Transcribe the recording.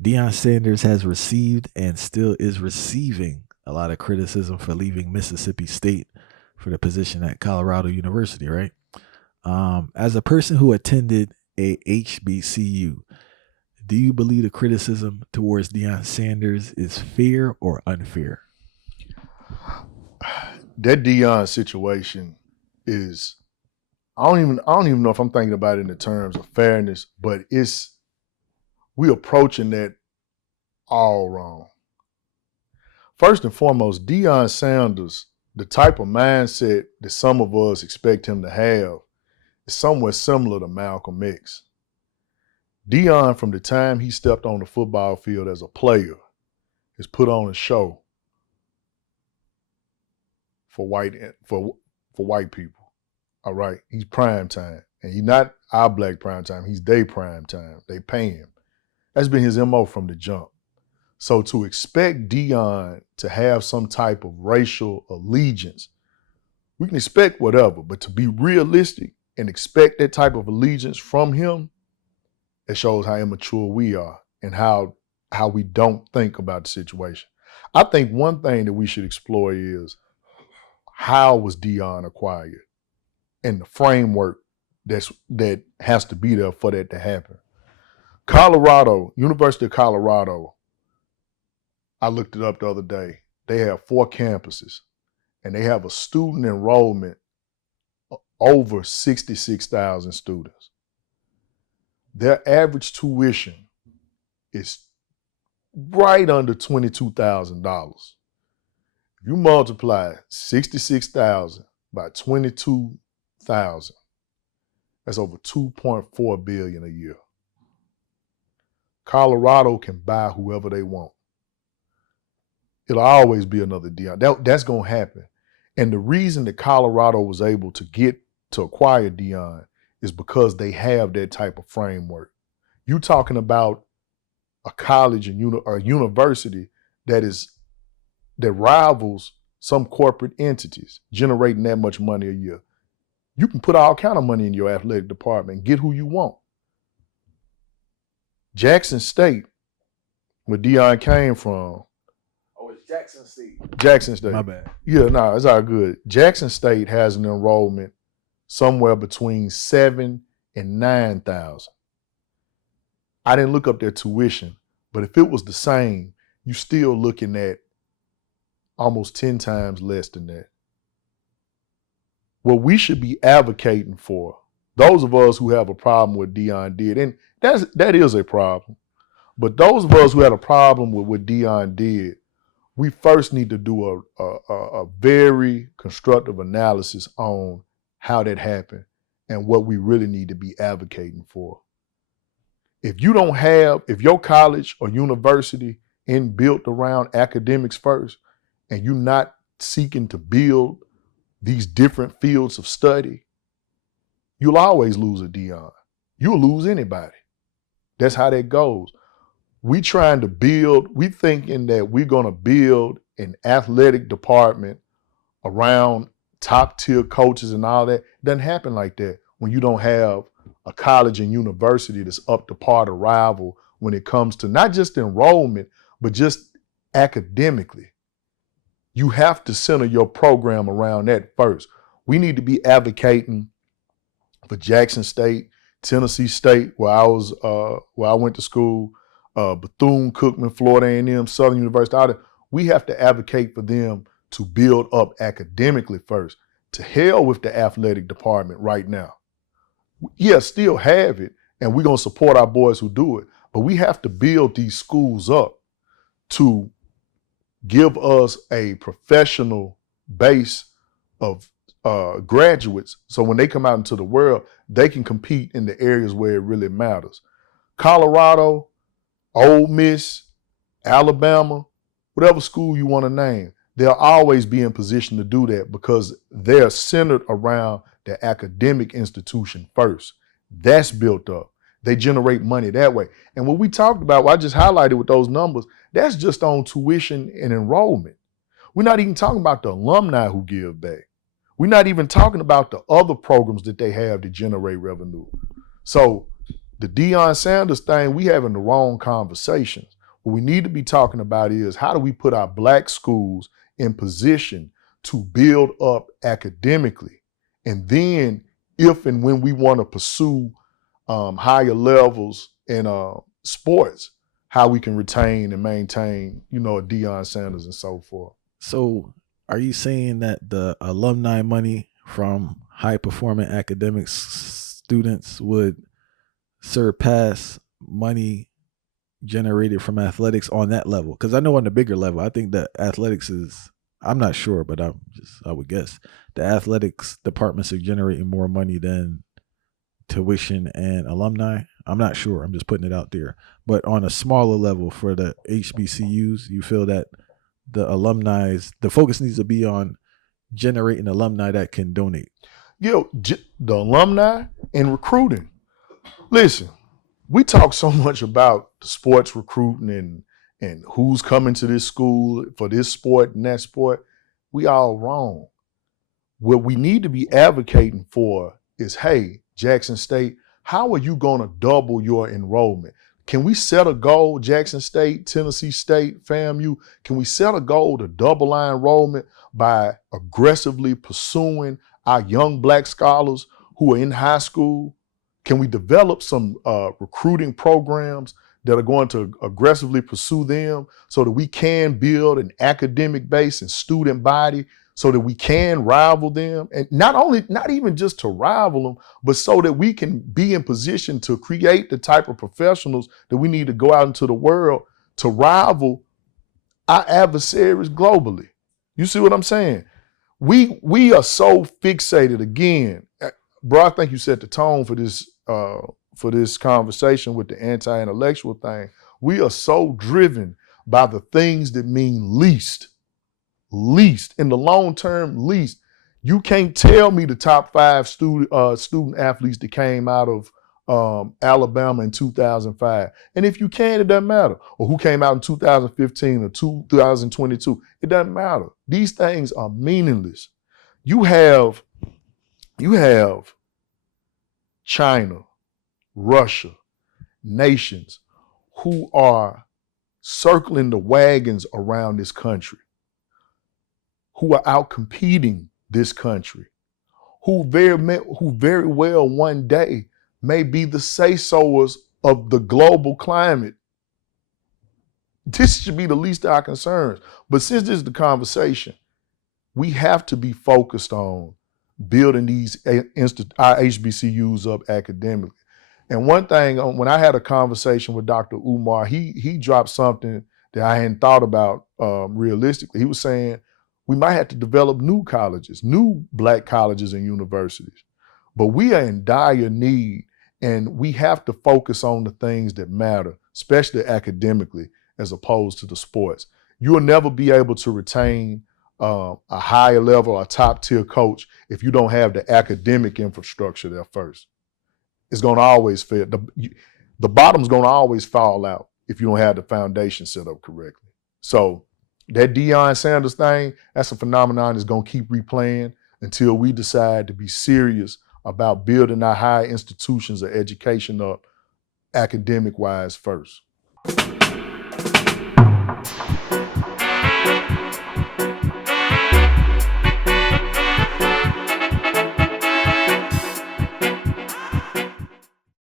Deion Sanders has received and still is receiving a lot of criticism for leaving Mississippi State for the position at Colorado University, right? As a person who attended a HBCU, do you believe the criticism towards Deion Sanders is fair or unfair? That Deion situation is I don't even know if I'm thinking about it in the terms of fairness, but we approaching that all wrong. First and foremost, Deion Sanders, the type of mindset that some of us expect him to have is somewhat similar to Malcolm X. Deion, from the time he stepped on the football field as a player, has put on a show for white people. All right, he's prime time, and he's not our black prime time. He's their prime time. They pay him. That's been his MO from the jump. So to expect Deion to have some type of racial allegiance, we can expect whatever, but to be realistic and expect that type of allegiance from him, it shows how immature we are and how we don't think about the situation. I think one thing that we should explore is how was Deion acquired and the framework that has to be there for that to happen. Colorado, University of Colorado, I looked it up the other day. They have 4 campuses and they have a student enrollment over 66,000 students. Their average tuition is right under $22,000. If you multiply 66,000 by 22,000, that's over $2.4 billion a year. Colorado can buy whoever they want. It'll always be another Deion. That's going to happen. And the reason that Colorado was able to acquire Deion is because they have that type of framework. You talking about a college and a university that rivals some corporate entities generating that much money a year. You can put all kind of money in your athletic department and get who you want. Jackson State, where Deion came from. Oh, it's Jackson State. Jackson State. My bad. Yeah, no, it's all good. Jackson State has an enrollment somewhere between 7,000 and 9,000. I didn't look up their tuition, but if it was the same, you're still looking at almost 10 times less than that. What we should be advocating for, those of us who have a problem with Deion did, and that is a problem, but those of us who had a problem with what Deion did, we first need to do a very constructive analysis on how that happened and what we really need to be advocating for. If your college or university ain't built around academics first, and you're not seeking to build these different fields of study, you'll always lose a Deion. You'll lose anybody. That's how that goes. We thinking that we're gonna build an athletic department around top tier coaches and all that. It doesn't happen like that when you don't have a college and university that's up to par to rival when it comes to not just enrollment, but just academically. You have to center your program around that first. We need to be advocating for Jackson State, Tennessee State, where I went to school, Bethune-Cookman, Florida A&M, Southern University. We have to advocate for them to build up academically first. To hell with the athletic department right now. Yeah, still have it, and we're going to support our boys who do it, but we have to build these schools up to give us a professional base of graduates, so when they come out into the world, they can compete in the areas where it really matters. Colorado, Ole Miss, Alabama, whatever school you want to name, they'll always be in position to do that because they're centered around the academic institution first. That's built up. They generate money that way. And what we talked about, what I just highlighted with those numbers, that's just on tuition and enrollment. We're not even talking about the alumni who give back. We're not even talking about the other programs that they have to generate revenue. So The Deion Sanders thing, we having the wrong conversations. What we need to be talking about is how do we put our black schools in position to build up academically, and then if and when we want to pursue higher levels in sports, how we can retain and maintain, a Deion Sanders and so forth. So are you saying that the alumni money from high performing academics students would surpass money generated from athletics on that level? Because I know on the bigger level, I think that athletics is, I'm not sure, but I would guess the athletics departments are generating more money than tuition and alumni. I'm not sure. I'm just putting it out there. But on a smaller level for the HBCUs, you feel that the focus needs to be on generating alumni that can donate. The alumni and recruiting. Listen, we talk so much about the sports recruiting and who's coming to this school for this sport and that sport. We all wrong. What we need to be advocating for is, hey, Jackson State, how are you going to double your enrollment? Can we set a goal, Jackson State, Tennessee State, FAMU, can we set a goal to double our enrollment by aggressively pursuing our young black scholars who are in high school? Can we develop some recruiting programs that are going to aggressively pursue them so that we can build an academic base and student body so that we can rival them? And not even just to rival them, but so that we can be in position to create the type of professionals that we need to go out into the world to rival our adversaries globally. You see what I'm saying? We are so fixated again. Bro, I think you set the tone for this conversation with the anti-intellectual thing. We are so driven by the things that mean least in the long term, least. You can't tell me the top 5 student athletes that came out of Alabama in 2005. And if you can, it doesn't matter. Or who came out in 2015 or 2022, it doesn't matter. These things are meaningless. You have China, Russia, nations who are circling the wagons around this country, who are out competing this country, who very well one day may be the say-soers of the global climate. This should be the least of our concerns. But since this is the conversation, we have to be focused on building our HBCUs up academically. And one thing, when I had a conversation with Dr. Umar, he dropped something that I hadn't thought about realistically. He was saying we might have to develop new colleges, new black colleges and universities. But we are in dire need, and we have to focus on the things that matter, especially academically, as opposed to the sports. You'll never be able to retain a higher level, a top tier coach if you don't have the academic infrastructure there first. It's going to always fail. The bottom's going to always fall out if you don't have the foundation set up correctly. So that Deion Sanders thing, that's a phenomenon that's going to keep replaying until we decide to be serious about building our high institutions of education up academic-wise first.